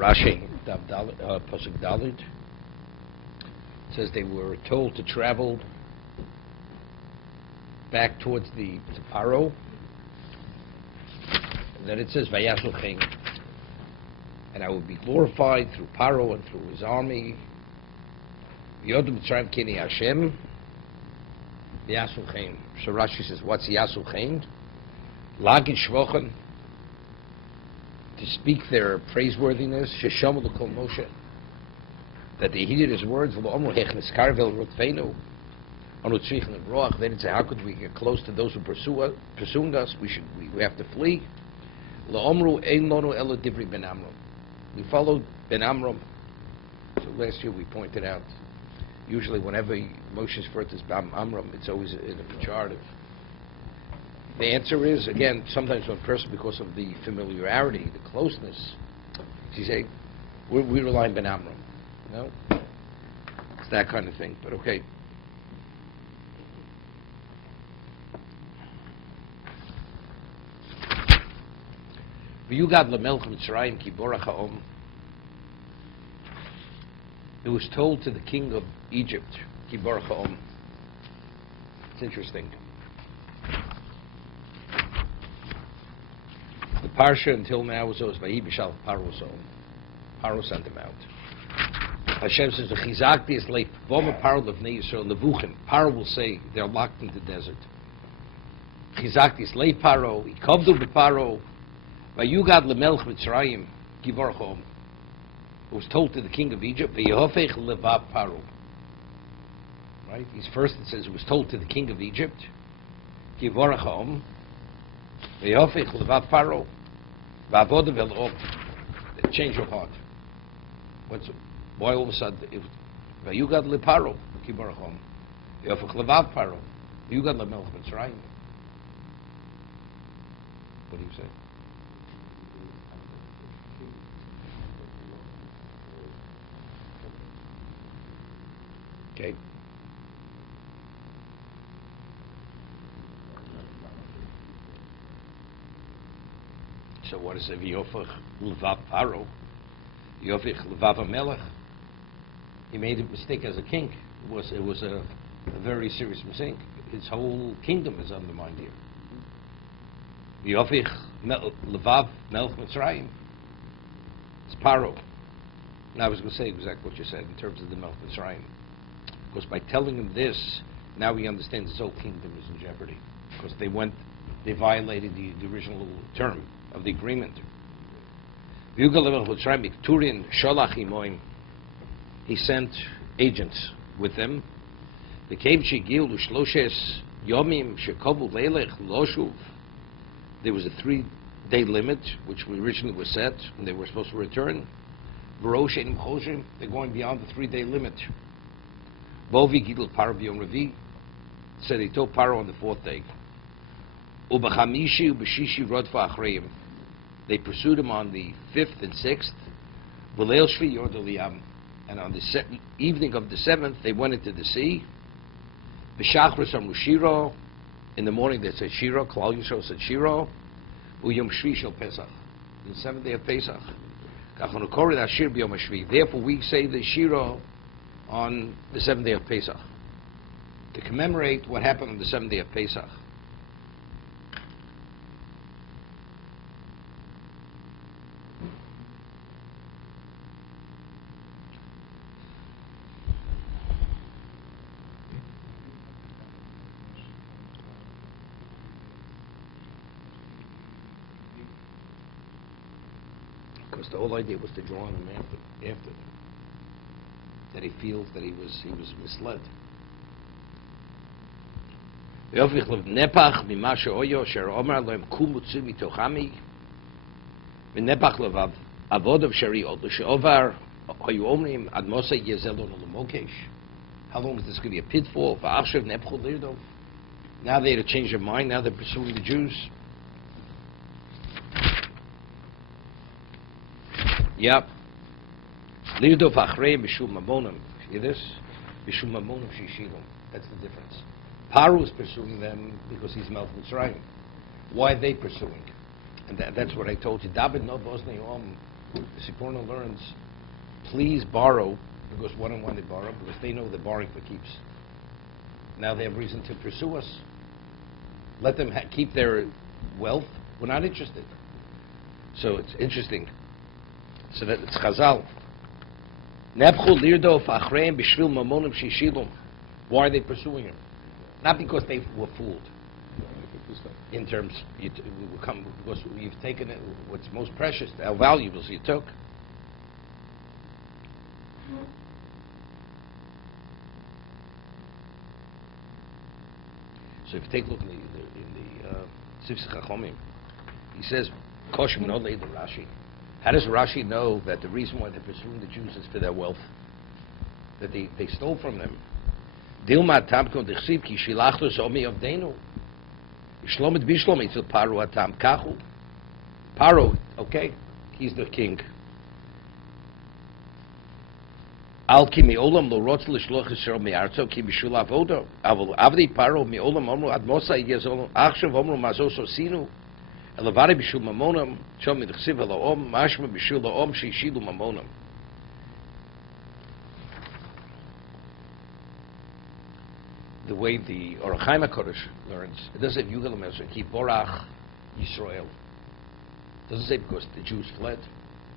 Rashi, Pasuk Dalid, says they were told to travel back towards to Paro. And then it says Vayasu Chen, and I will be glorified through Paro and through his army. Yodum Mitzrayim Kini Hashem. Yasu Chen. So Rashi says, what's Yasu Chen? Lagin Shvochen, to speak their praiseworthiness. Sheshamu L'Kol Moshe, that they heeded his words. V'lo'omru hech niskarvel rotvenu. Anu tzrichen l'broach. They didn't say, how could we get close to those who pursuing us? We have to flee. L'omru ein lonu elo divri ben Amram. We followed ben Amram. So last year we pointed out, usually whenever Moshe is referred to as ben Amram, it's always in a pejorative. The answer is, again, sometimes one person, because of the familiarity, the closeness, you say, we rely on ben Amram. No? It's that kind of thing, but okay. It was told to the king of Egypt, Kibor Cha'om. It's interesting. The parsha until now was always Vayi Beshalach Paro Zon. Paro sent him out. Hashem says, "V'chizakti es leif v'omer Paro levnei Yisrael nevuchim." Paro will say they're locked in the desert. Chizakti es leif Paro, ikovdu b'Paro, vayugad lemelch Mitzrayim, Kibor Cha'om. It was told to the king of Egypt, v'yehofech levav Paro. Right? First it says it was told to the king of Egypt, Kibor Cha'om, v'yehofech levav Paro, v'avodav el'om. Change of heart. Why all of a sudden? V'yugad leParo, Kibor Cha'om, v'yehofech levav Paro, v'yugad lemelch Mitzrayim. What do you say? Okay. So what is it? V'yofech levav Paro, v'yofech levav hamelech. He made a mistake as a king. It was a very serious mistake. His whole kingdom is undermined here. V'yofech levav melech Mitzrayim. It's Paro. And I was going to say exactly what you said in terms of the melech Mitzrayim. Because by telling him this, now he understands his whole kingdom is in jeopardy. Because they violated the original term of the agreement. He sent agents with them. There was a 3-day limit, which originally was set, and they were supposed to return. They're going beyond the 3-day limit. Bovi Gidl Paro B'Yom Revi, said he told Paro on the 4th day. Ubachamishi ubashishi rodfa achreim. They pursued him on the 5th and 6th. V'leil shvi yord aliyam. And on the evening of the 7th, they went into the sea. B'shachris amru shiro. In the morning they said shiro. Klal Yisrael said shiro. Uyom shvi shel Pesach. The 7th day of Pesach. Kachonu korid ashir b'yom hashvi. Therefore we say the shiro on the 7th day of Pesach, to commemorate what happened on the 7th day of Pesach. Because the whole idea was to draw on him after. That he feels that he was misled. How long is this going to be a pitfall? Now they had to change their mind. Now they're pursuing the Jews. Yep. Lirdof achrei b'shum mamonim. Hear this? B'shum mamonim shishilum. That's the difference. Paro is pursuing them because he's Melech Mitzrayim. Why are they pursuing? And that's what I told you. David no bosnei om The Siporno learns, please borrow, because one and one they borrow, because they know they're borrowing for keeps. Now they have reason to pursue us. Let them keep their wealth. We're not interested. So it's interesting. So that it's Chazal. Why are they pursuing him? Not because they were fooled. In terms, because you've taken it, what's most precious, our valuables you took. So if you take a look in the Sifsei Chachomim, he says, Koshim no lei the Rashi. How does Rashi know that the reason why they're pursuing the Jews is for their wealth? That they stole from them. Dilma tamkon dechsiv ki shilachtos omi avdenu. Shlomit bishlomit to Paro atam kachu. Paro, okay, he's the king. Al ki mi olam lo rotz l'shloch Yisrael mi'artzo ki bishul avodo. Avol avdi Paro mi olam omru ad mosa yezol achshav omru mazos osinu. Elavari bishul mamonam shom midchsiv elaom mashma bishul laom sheishilu mamonam. The way the Orach Chaim HaKodesh learns, it doesn't say Yugal HaMelech, Ki Borach Yisrael. It doesn't say because the Jews fled.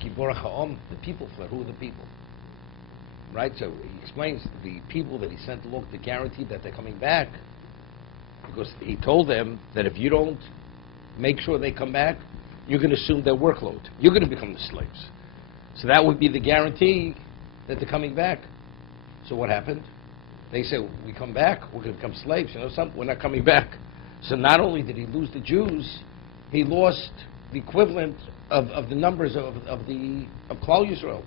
Ki Borach Ha'om, the people fled. Who are the people? Right? So he explains the people that he sent along to guarantee that they're coming back, because he told them that if you don't make sure they come back, you're going to assume their workload. You're going to become the slaves. So that would be the guarantee that they're coming back. So what happened? They said, we come back, we're going to become slaves. You know something? We're not coming back. So not only did he lose the Jews, he lost the equivalent of the numbers of Klal Yisrael.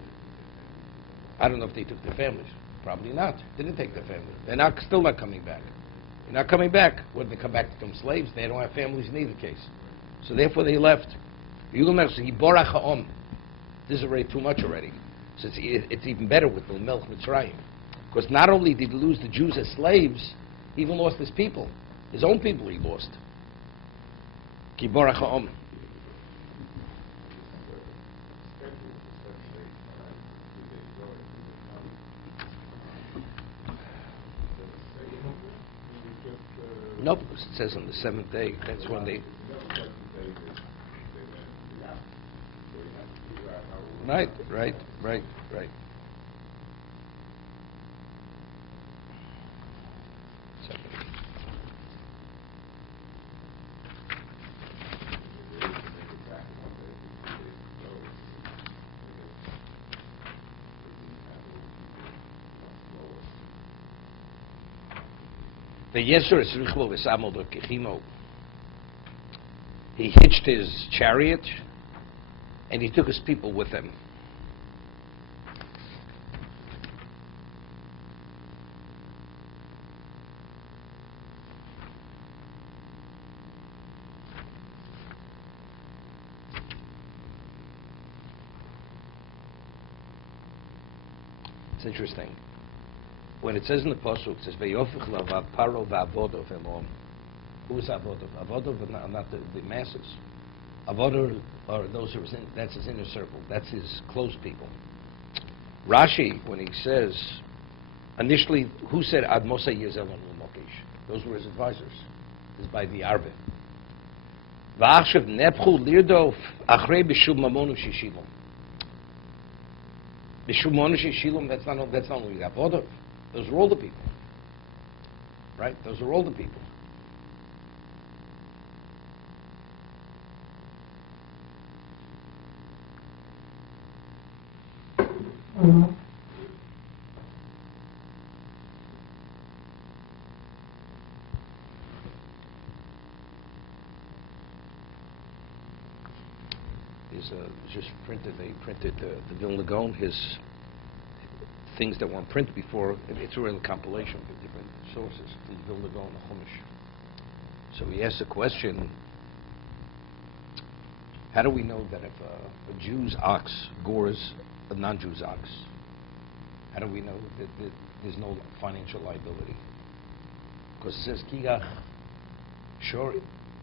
I don't know if they took their families. Probably not. They didn't take their families. They're still not coming back. They're not coming back. When they come back to become slaves, they don't have families in either case. So therefore they left. This is already too much already. So it's even better with the Melch Mitzrayim. Because not only did he lose the Jews as slaves, he even lost his people. His own people he lost. Ki borach ha'om. No, because it says on the seventh day, that's when they... Right. The Yesur Esrichlo V'samol Kechimo. He hitched his chariot and he took his people with him. It's interesting. When it says in the Pasuk, it says, V'yofich lavav paro v'avodov elom. Who is avodov? Avodov are not the masses. Avodov are those who are that's his inner circle. That's his close people. Rashi, when he says, initially, who said Ad Moshe Yezel Mokish? Those were his advisors. This is by the Arbe. V'achshav nepchu lirdof achrei b'shul mamonu shishilom. B'shul mamonu shishilom, that's not only Avodov. Those are all the people. Right? Those are all the people. Mm-hmm. They printed the Vilna Gaon, his things that weren't printed before. It's a real compilation of different sources from the Vilna Gaon, the Chumash. So he asked a question: how do we know that if a Jew's ox gores a non-Jew's ox, how do we know that there's no financial liability? Because it says Kigach Shor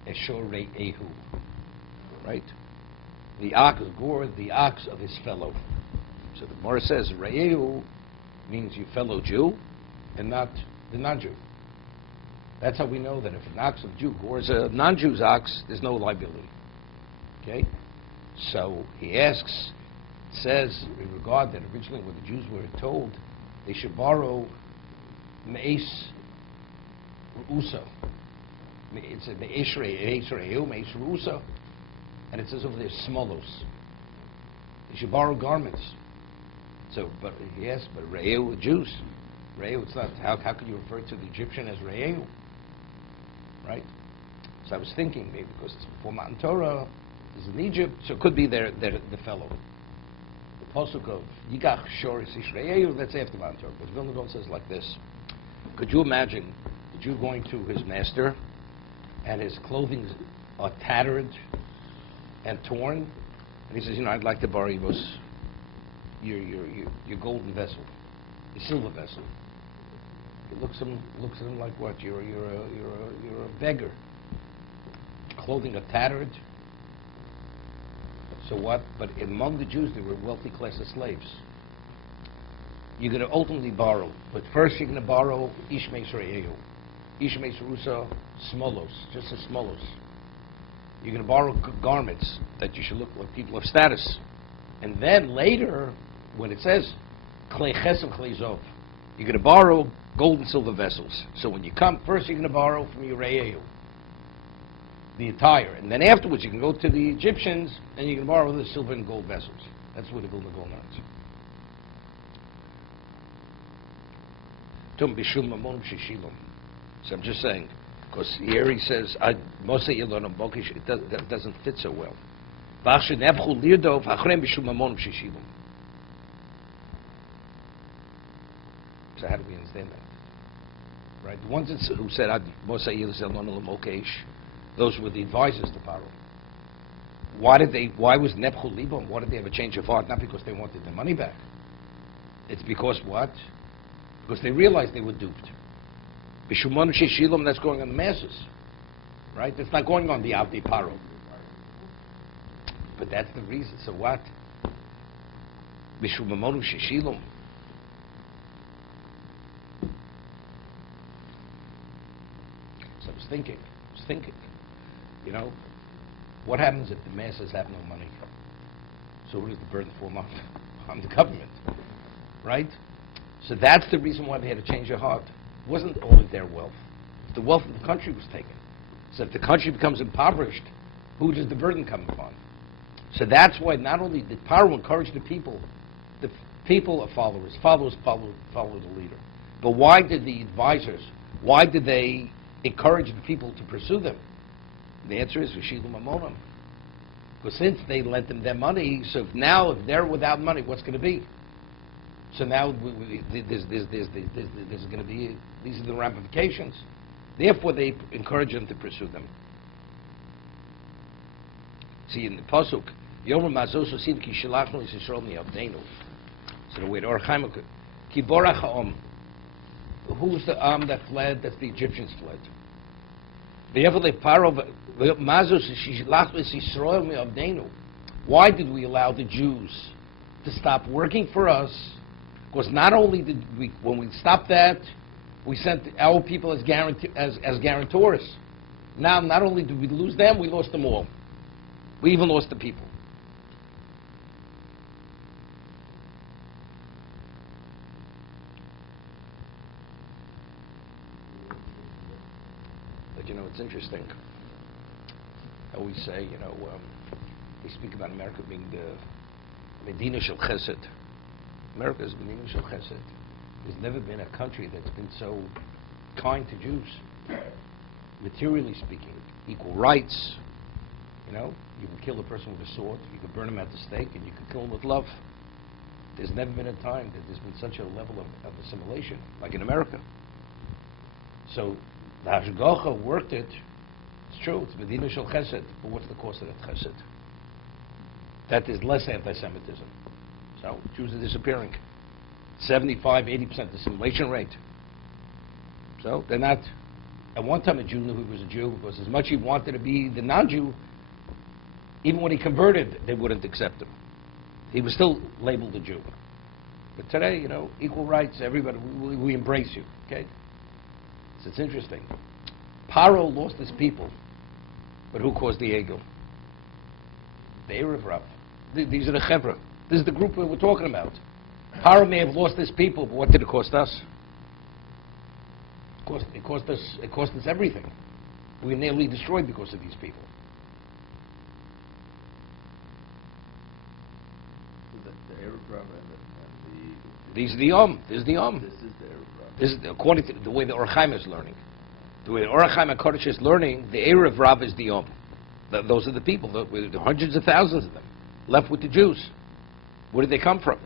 Eshorei Ehu, right? the ox gore the ox of his fellow. So the Gemara says Re'eu means your fellow Jew and not the non-Jew. That's how we know that if an ox of Jew gores a non-Jew's ox, there's no liability. Okay? So he asks, says in regard that originally when the Jews were told they should borrow me'es ru'usa. It's a me'es re'eu, me'es ru'usa, and it says over there smolos. They should borrow garments. So, but he asks, but re'eu, Jews. Re'eu, it's not, how could you refer to the Egyptian as re'eu? Right? So I was thinking, maybe because it's before Matan Torah, it's in Egypt, so it could be the fellow. The Pasuk of Yigach Shoris Ishre'eu, that's after Matan Torah. But Vilna Gaon says like this. Could you imagine the Jew going to his master and his clothing are tattered and torn, and he says, I'd like to borrow your golden vessel, your silver vessel. It looks at him like what? You're a beggar. Clothing are tattered. So what? But among the Jews, there were a wealthy class of slaves. You're going to ultimately borrow, but first you're going to borrow ish meis re'eu, ish meis rusa smolos, just a smolos. You're going to borrow garments that you should look like people of status, and then later, when it says klei chesem klei zov, you're going to borrow gold and silver vessels. So when you come, first you're going to borrow from your re'eu, the attire, and then afterwards you can go to the Egyptians and you can borrow the silver and gold vessels. That's where the Vilna Gaon learns. So I'm just saying, because here he says, it doesn't fit so well. So how do we understand that? Right? The ones who said, those were the advisors to Paro. Why was Nebchul Libam? Why did they have a change of heart? Not because they wanted their money back. It's because what? Because they realized they were duped. Bishumanu Sheshilam, that's going on the masses. Right? That's not going on the Avdi Paro. But that's the reason. So what? Bishumanu Sheshilam. So I was thinking, what happens if the masses have no money? So who does the burden fall on the government? Right? So that's the reason why they had to change their heart. It wasn't only their wealth. The wealth of the country was taken. So if the country becomes impoverished, who does the burden come upon? So that's why not only did Paro encourage the people are followers follow the leader. But why did the advisors, why did they encourage the people to pursue them? The answer is V'shilu Mamonam. Because since they lent them their money, so if they're without money, what's going to be? So now there's going to be, these are the ramifications. Therefore, they encourage them to pursue them. See, in the Pasuk, Yomer Mazos Osim Ki Shalachnu Yisrael Mi'avdeinu. So the word Or Chaim, Ki Borach Ha'om. Who's the that fled? That's the Egyptians fled. Why did we allow the Jews to stop working for us? Because not only did we, when we stopped that, we sent our people as guarantors. Now, not only did we lose them, we lost them all. We even lost the people. But it's interesting. I always say, they speak about America being the Medina Shel Chesed. America is Medina Shel Chesed. There's never been a country that's been so kind to Jews. Materially speaking, equal rights. You can kill a person with a sword, you can burn him at the stake, and you can kill him with love. There's never been a time that there's been such a level of assimilation, like in America. So the Hashgacha worked it. It's true, it's Medina Shel Chesed, but what's the cost of that Chesed? That is less anti-Semitism. So Jews are disappearing. 75-80% assimilation rate. So they're not. At one time, a Jew knew he was a Jew because as much he wanted to be the non-Jew, Even when he converted, they wouldn't accept him. He was still labeled a Jew. But today, equal rights, everybody, we embrace you, okay? So it's interesting. Paro lost his people, but who caused the Egel? The Erev Rav. These are the Chevra. This is the group we're talking about. Paro may have lost his people, but what did it cost us? It cost us everything. We were nearly destroyed because of these people. The Erev Rav and These are the Om. This is the Om. this is the Erev Rav. This is according to the way the Or Chaim is learning. The way the Or Chaim and Kodesh is learning, the Erev Rav is the Om. Those are the people, the hundreds of thousands of them, left with the Jews. Where did they come from?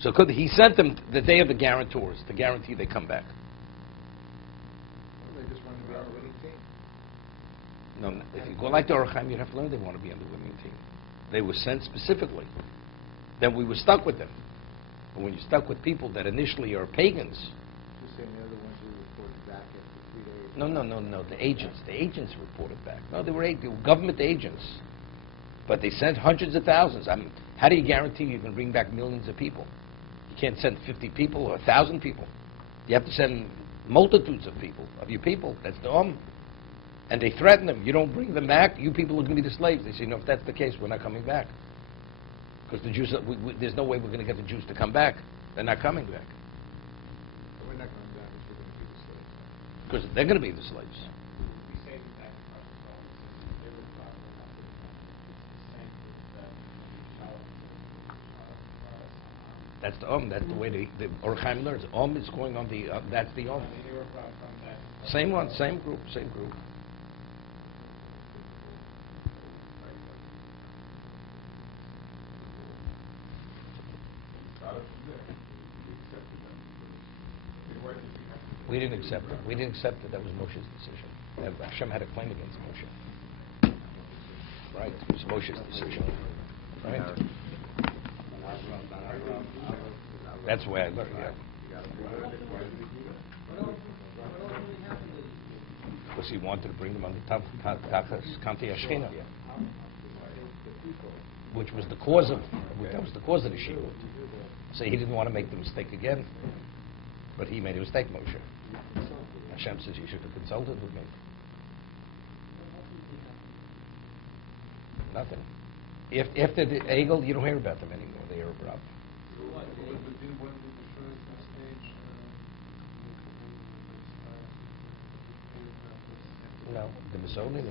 So he sent them the day of the guarantors to guarantee they come back. Well, they just want to be on the winning team. No, if you go like the Or Chaim, you'd have to learn they want to be on the winning team. They were sent specifically. Then we were stuck with them. But when you're stuck with people that initially are pagans, You're saying they're the ones who reported back after 3 days. no, the agents reported back. No, they were government agents. But they sent hundreds of thousands. How do you guarantee you can bring back millions of people? You can't send 50 people or 1,000 people. You have to send multitudes of people, of your people. That's the And they threaten them. You don't bring them back, you people are going to be the slaves. They say, no, if that's the case, we're not coming back. Because the Jews, there's no way we're going to get the Jews to come back. They're not coming back. We're not coming back if we're going to be the slaves. Because they're going to be the slaves. That's the That's the way the Or Chaim learns. Is going on the, that's the Same one, same group. We didn't accept it. We didn't accept it. That was Moshe's decision. Hashem had a claim against Moshe. Right? It was Moshe's decision. Right? That's the way I learned, yeah. Because he wanted to bring them on the Tachas Kanti Ashkina, which was the cause of the Shivut. So he didn't want to make the mistake again, but he made a mistake, Moshe. Hashem says you should have consulted with me. Nothing. After the Egel, you don't hear about them anymore. They are abroad. No, the Masolim.